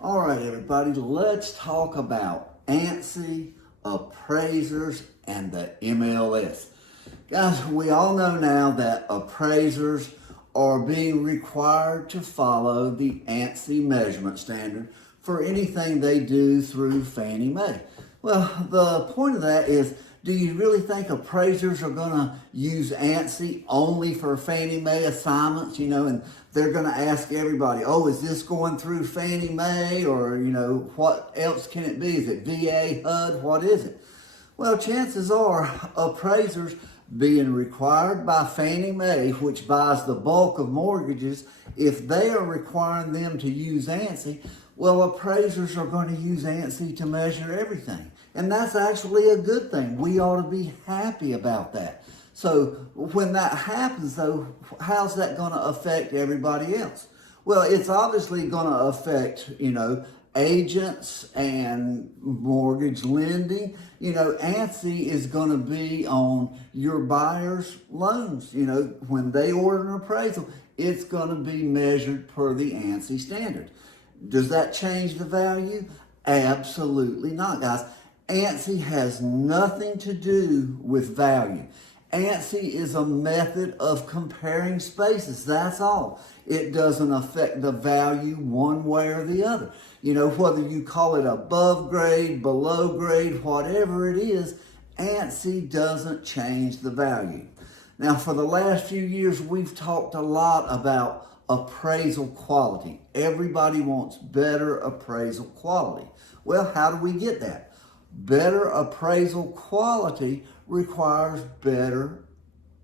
All right, everybody, let's talk about ANSI, appraisers, and the MLS. Guys, we all know now that appraisers are being required to follow the ANSI measurement standard for anything they do through Fannie Mae. Well, the point of that is, do you really think appraisers are going to use ANSI only for Fannie Mae assignments, and they're going to ask everybody, oh, is this going through Fannie Mae, or, what else can it be? Is it VA, HUD, what is it? Well, chances are appraisers being required by Fannie Mae, which buys the bulk of mortgages, if they are requiring them to use ANSI, well, appraisers are going to use ANSI to measure everything. And that's actually a good thing. We ought to be happy about that. So when that happens, though, how's that going to affect everybody else? Well, it's obviously going to affect, agents and mortgage lending. ANSI is going to be on your buyer's loans. When they order an appraisal, it's going to be measured per the ANSI standard. Does that change the value? Absolutely not, guys. ANSI has nothing to do with value. ANSI is a method of comparing spaces, that's all. It doesn't affect the value one way or the other. Whether you call it above grade, below grade, whatever it is, ANSI doesn't change the value. Now, for the last few years, we've talked a lot about appraisal quality. Everybody wants better appraisal quality. Well, how do we get that? Better appraisal quality requires better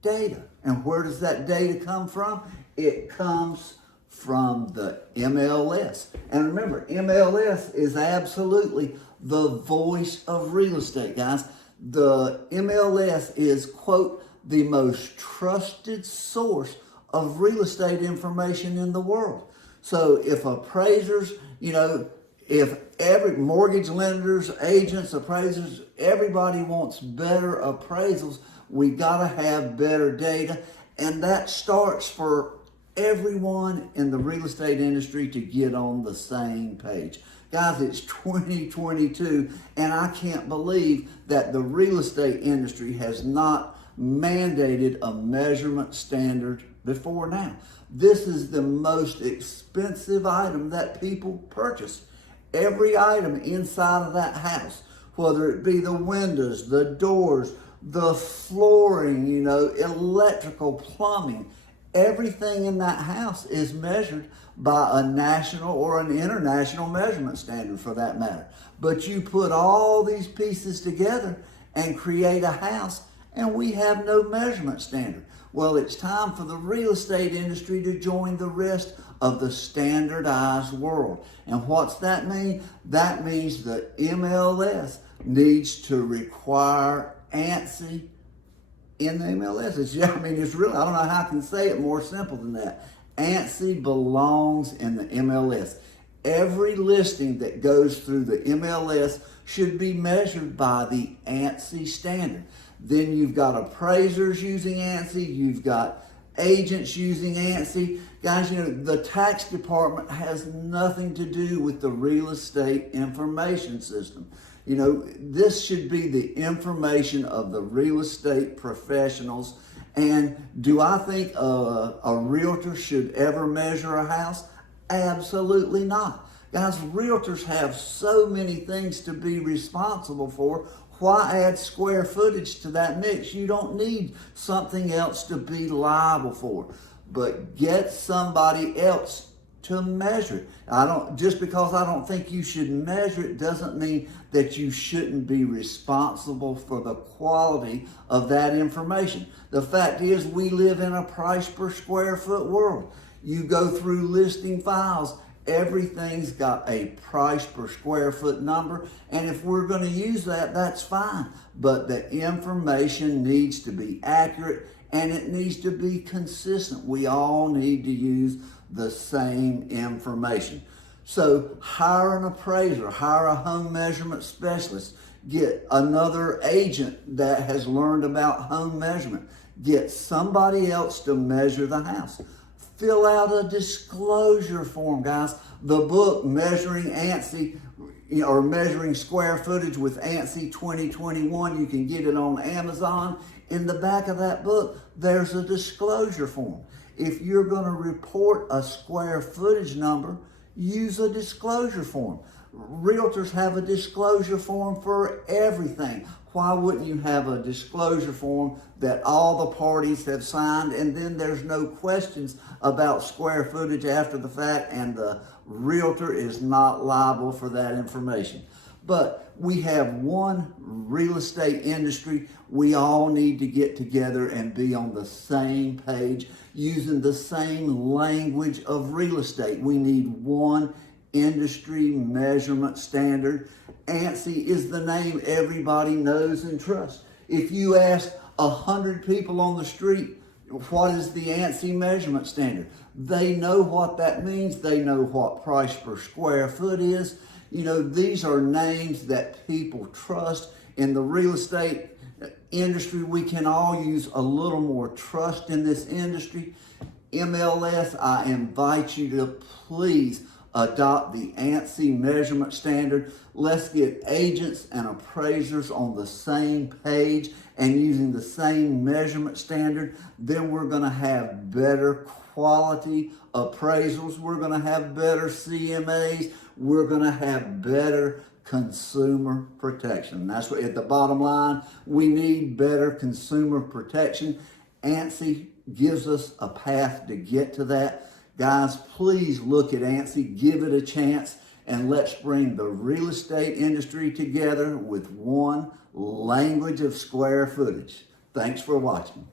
data. And where does that data come from? It comes from the MLS. And remember, MLS is absolutely the voice of real estate, guys. The MLS is, quote, the most trusted source of real estate information in the world. So if appraisers, if every mortgage lenders, agents, appraisers, everybody wants better appraisals, we got to have better data. And that starts for everyone in the real estate industry to get on the same page. Guys, it's 2022, and I can't believe that the real estate industry has not mandated a measurement standard before now. This is the most expensive item that people purchase. Every item inside of that house, whether it be the windows, the doors, the flooring, electrical, plumbing, everything in that house is measured by a national or an international measurement standard for that matter. But you put all these pieces together and create a house, and we have no measurement standard. Well, it's time for the real estate industry to join the rest of the standardized world. And what's that mean? That means the MLS needs to require ANSI in the MLS. It's really, I don't know how I can say it more simple than that. ANSI belongs in the MLS. Every listing that goes through the MLS should be measured by the ANSI standard. Then you've got appraisers using ANSI, you've got agents using ANSI. Guys, the tax department has nothing to do with the real estate information system. This should be the information of the real estate professionals. And do I think a realtor should ever measure a house? Absolutely not. Guys, realtors have so many things to be responsible for. Why add square footage to that mix? You don't need something else to be liable for. But get somebody else to measure it. Just because I don't think you should measure it doesn't mean that you shouldn't be responsible for the quality of that information. The fact is, we live in a price per square foot world. You go through listing files, everything's got a price per square foot number, and if we're going to use that, that's fine. But the information needs to be accurate and it needs to be consistent. We all need to use the same information. So hire an appraiser, hire a home measurement specialist, get another agent that has learned about home measurement, get somebody else to measure the house. Fill out a disclosure form, guys. The book, Measuring ANSI, or Measuring Square Footage with ANSI 2021, you can get it on Amazon. In the back of that book, there's a disclosure form. If you're going to report a square footage number, use a disclosure form. Realtors have a disclosure form for everything. Why wouldn't you have a disclosure form that all the parties have signed, and then there's no questions about square footage after the fact, and the realtor is not liable for that information? But we have one real estate industry. We all need to get together and be on the same page, using the same language of real estate. We need one industry measurement standard. ANSI is the name everybody knows and trusts. If you ask 100 people on the street, what is the ANSI measurement standard? They know what that means. They know what price per square foot is. You know, these are names that people trust. In the real estate industry, we can all use a little more trust in this industry. MLS, I invite you to please adopt the ANSI measurement standard. Let's get agents and appraisers on the same page and using the same measurement standard. Then we're going to have better quality appraisals. We're going to have better CMAs. We're going to have better consumer protection. That's what, at the bottom line, we need better consumer protection. ANSI gives us a path to get to that. Guys, please look at ANSI, give it a chance, and let's bring the real estate industry together with one language of square footage. Thanks for watching.